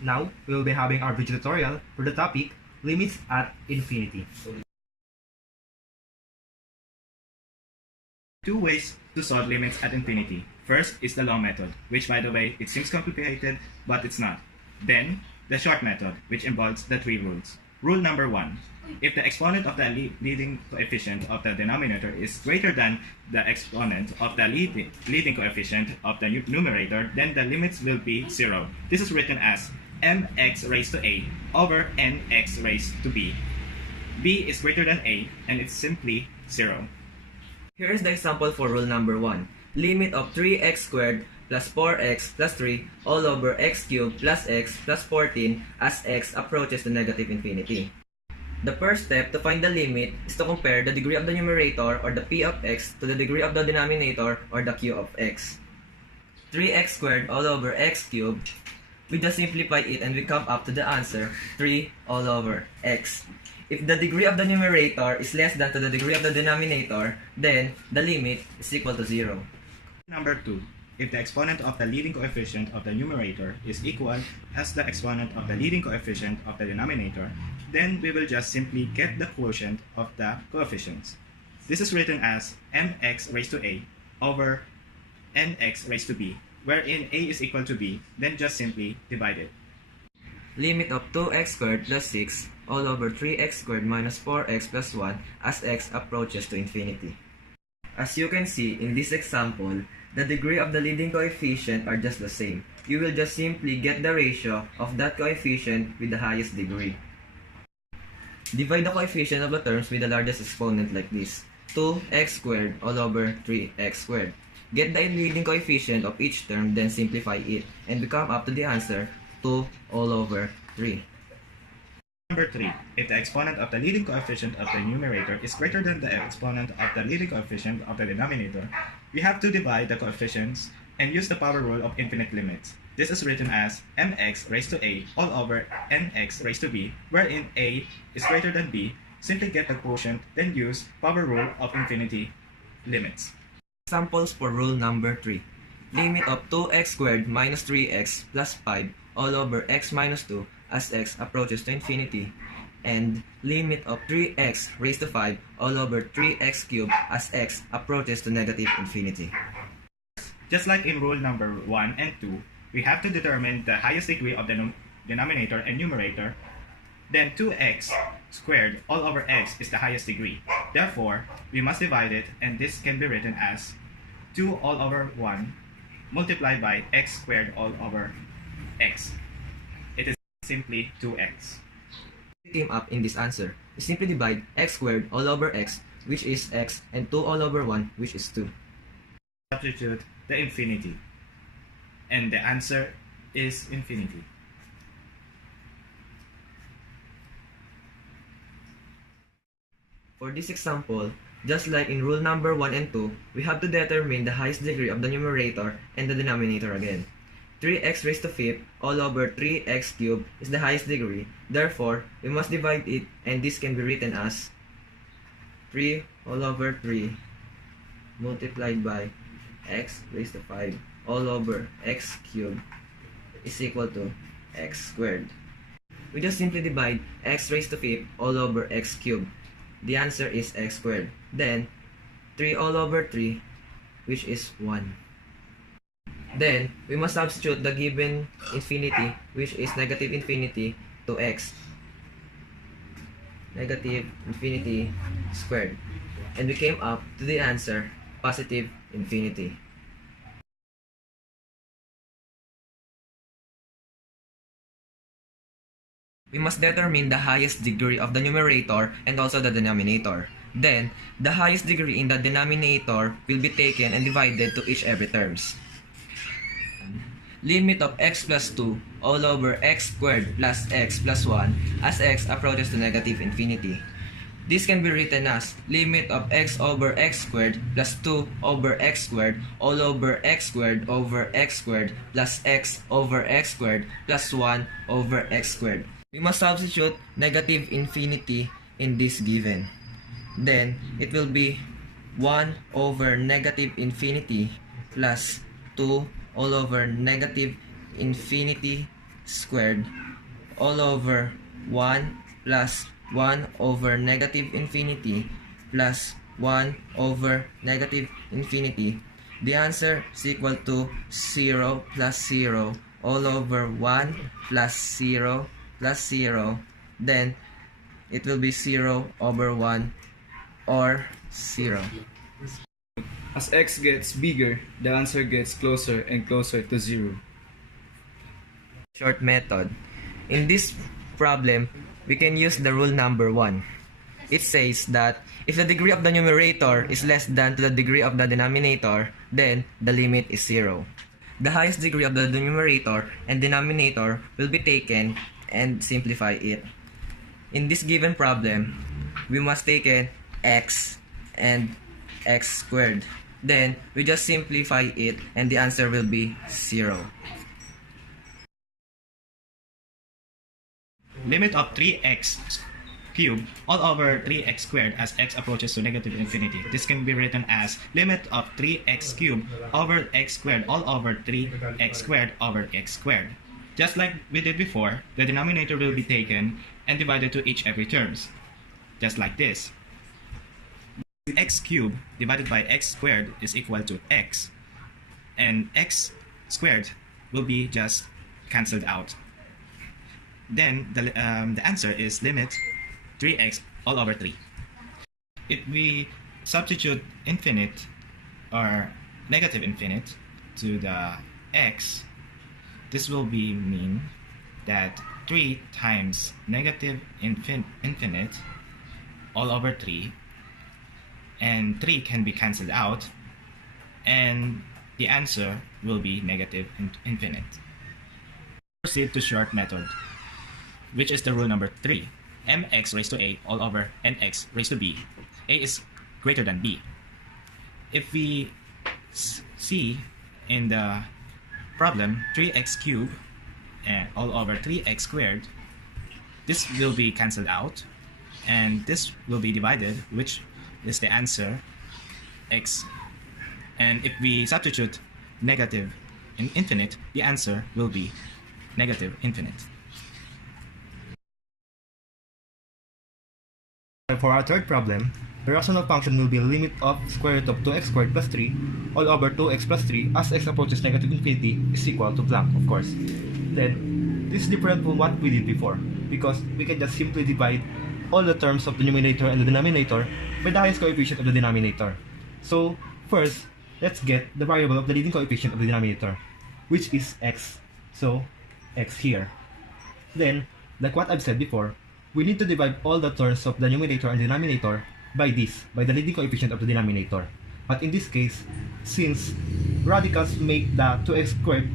Now, we will be having our video tutorial for the topic, limits at infinity. Two ways to solve limits at infinity. First is the long method, which by the way, it seems complicated, but it's not. Then, the short method, which involves the three rules. Rule number 1. If the exponent of the leading coefficient of the denominator is greater than the exponent of the leading coefficient of the numerator, then the limits will be 0. This is written as mx raised to a over nx raised to b. b is greater than a, and it's simply 0. Here is the example for rule number 1. Limit of 3x squared plus 4x plus 3 all over x cubed plus x plus 14 as x approaches to negative infinity. The first step to find the limit is to compare the degree of the numerator or the p of x to the degree of the denominator or the q of x. 3x squared all over x cubed, we just simplify it and we come up to the answer 3 all over x. If the degree of the numerator is less than to the degree of the denominator, then the limit is equal to 0. Number 2. If the exponent of the leading coefficient of the numerator is equal as the exponent of the leading coefficient of the denominator, then we will just simply get the quotient of the coefficients. This is written as mx raised to a over nx raised to b, wherein a is equal to b, then just simply divide it. Limit of 2x squared plus 6 all over 3x squared minus 4x plus 1 as x approaches to infinity. As you can see in this example, the degree of the leading coefficient are just the same. You will just simply get the ratio of that coefficient with the highest degree. Divide the coefficient of the terms with the largest exponent like this. 2x squared all over 3x squared. Get the leading coefficient of each term, then simplify it, and we come up to the answer 2 all over 3. Number 3. If the exponent of the leading coefficient of the numerator is greater than the exponent of the leading coefficient of the denominator, we have to divide the coefficients and use the power rule of infinite limits. This is written as mx raised to a all over nx raised to b, wherein a is greater than b. Simply get the quotient, then use power rule of infinity limits. Examples for rule number 3. Limit of 2x squared minus 3x plus 5 all over x minus 2 as x approaches to infinity, and limit of 3x raised to 5 all over 3x cubed as x approaches to negative infinity. Just like in rule number 1 and 2, we have to determine the highest degree of the denominator and numerator. Then 2x squared all over x is the highest degree. Therefore, we must divide it, and this can be written as 2 all over 1 multiplied by x squared all over x. It is simply 2x. We came up in this answer. We simply divide x squared all over x, which is x, and 2 all over 1, which is 2. Substitute the infinity, and the answer is infinity. For this example, just like in rule number 1 and 2, we have to determine the highest degree of the numerator and the denominator again. 3x raised to 5th all over 3x cubed is the highest degree. Therefore, we must divide it, and this can be written as 3 all over 3 multiplied by x raised to 5 all over x cubed is equal to x squared. We just simply divide x raised to 5th all over x cubed. The answer is x squared. Then, 3 all over 3, which is 1. Then, we must substitute the given infinity, which is negative infinity, to x. Negative infinity squared. And we came up to the answer, positive infinity. We must determine the highest degree of the numerator and also the denominator. Then, the highest degree in the denominator will be taken and divided to each every terms. Limit of x plus 2 all over x squared plus x plus 1 as x approaches to negative infinity. This can be written as limit of x over x squared plus 2 over x squared all over x squared plus x over x squared plus 1 over x squared. We must substitute negative infinity in this given. Then, it will be 1 over negative infinity plus 2 all over negative infinity squared all over 1 plus 1 over negative infinity plus 1 over negative infinity. The answer is equal to 0 plus 0 all over 1 plus 0 plus 0. Then it will be 0 over 1 or 0. As x gets bigger, the answer gets closer and closer to 0. Short method. In this problem, we can use the rule number 1. It says that if the degree of the numerator is less than to the degree of the denominator, then the limit is 0. The highest degree of the numerator and denominator will be taken and simplify it. In this given problem, we must take x and x squared. Then, we just simplify it and the answer will be 0. Limit of 3x cubed all over 3x squared as x approaches to negative infinity. This can be written as limit of 3x cubed over x squared all over 3x squared over x squared. Just like we did before, the denominator will be taken and divided to each every terms. Just like this. X cubed divided by x squared is equal to x, and x squared will be just cancelled out. Then the answer is limit 3x all over 3. If we substitute infinite or negative infinite to the x, this will be mean that 3 times negative infinite all over 3, and 3 can be cancelled out, and the answer will be negative infinite. Proceed to short method, which is the rule number 3. Mx raised to a all over nx raised to b. A is greater than b. If we see in the problem 3x cubed and all over 3x squared, this will be cancelled out, and this will be divided, which is the answer x. And if we substitute negative in infinite, the answer will be negative infinite. For our third problem, the rational function will be limit of square root of 2x squared plus 3 all over 2x plus 3 as x approaches negative infinity is equal to blank, of course. Then, this is different from what we did before, because we can just simply divide all the terms of the numerator and the denominator by the highest coefficient of the denominator. So, first, let's get the variable of the leading coefficient of the denominator, which is x. So, x here. Then, like what I've said before, we need to divide all the terms of the numerator and denominator by the leading coefficient of the denominator. But in this case, since radicals make the 2x squared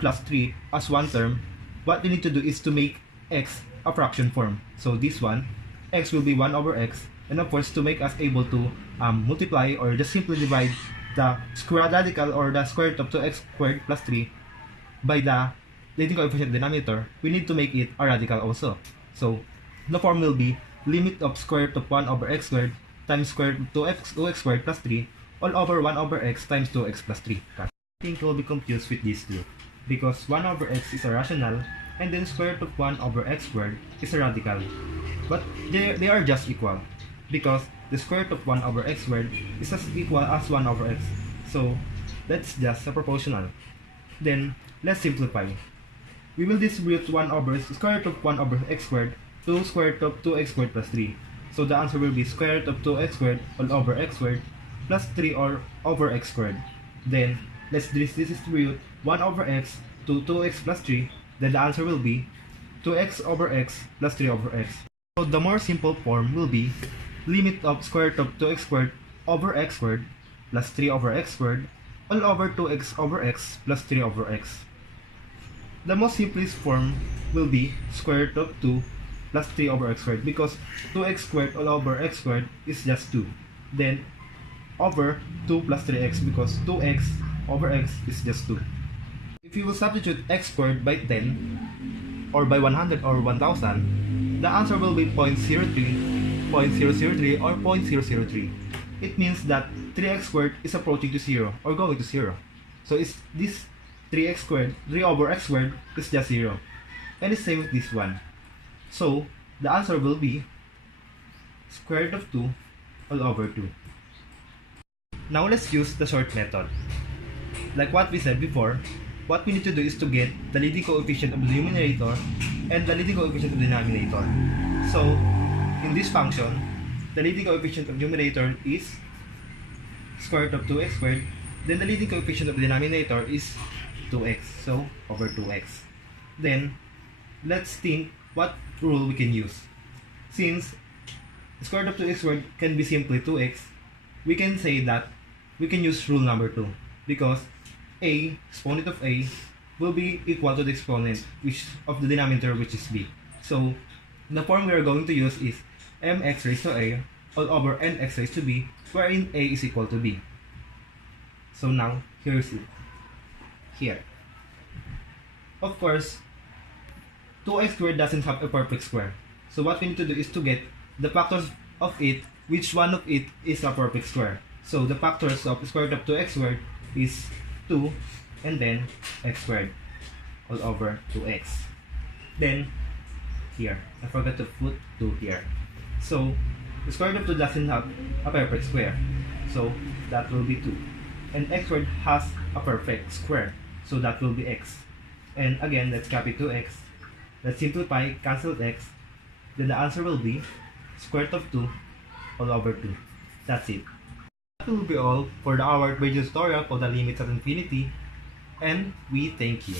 plus 3 as one term, what we need to do is to make x a fraction form. So this one, x will be 1 over x, and of course to make us able to multiply or just simply divide the square radical or the square root of 2x squared plus 3 by the leading coefficient of the denominator, we need to make it a radical also. So the form will be limit of square root of 1 over x squared times square root of 2x squared plus 3 all over 1 over x times 2x plus 3. I think you'll be confused with these two, because 1 over x is a rational and then square root of 1 over x squared is a radical. But they are just equal, because the square root of 1 over x squared is as equal as 1 over x. So that's just a proportional. Then let's simplify. We will distribute 1 over square root of 1 over x squared to square root of 2x squared plus 3. So the answer will be square root of 2x squared all over x squared plus 3 or over x squared. Then let's distribute 1 over x to 2x plus 3. Then the answer will be 2x over x plus 3 over x. So the more simple form will be limit of square root of 2x squared over x squared plus 3 over x squared all over 2x over x plus 3 over x. The most simplest form will be square root of 2 plus 3 over x squared, because 2x squared all over x squared is just 2. Then over 2 plus 3x, because 2x over x is just 2. If you will substitute x squared by 10 or by 100 or 1000, the answer will be 0.03, 0.003 or 0.003. It means that 3x squared is approaching to 0 or going to 0. So it's this 3x squared, 3 over x squared is just 0. And it's same with this one. So, the answer will be square root of 2 all over 2. Now let's use the sort method. Like what we said before, what we need to do is to get the leading coefficient of the numerator and the leading coefficient of the denominator. So, in this function, the leading coefficient of the numerator is square root of 2x squared, then the leading coefficient of the denominator is 2x, so over 2x. Then, let's think what rule we can use. Since square root of 2x squared can be simply 2x, we can say that we can use rule number 2 because a, exponent of a, will be equal to the exponent of the denominator, which is b. So, the form we are going to use is mx raised to a all over nx raised to b, wherein a is equal to b. So now, here's it. Here. Of course, 2x squared doesn't have a perfect square. So what we need to do is to get the factors of it, which one of it is a perfect square. So the factors of square root of 2x squared is 2 and then x squared all over 2x. Then, here, I forgot to put 2 here. So, the square root of 2 doesn't have a perfect square. So, that will be 2. And x squared has a perfect square. So, that will be x. And again, let's copy 2x. Let's simplify, cancel x. Then the answer will be square root of 2 all over 2. That's it. That will be all for our video tutorial for the limits at infinity. And we thank you.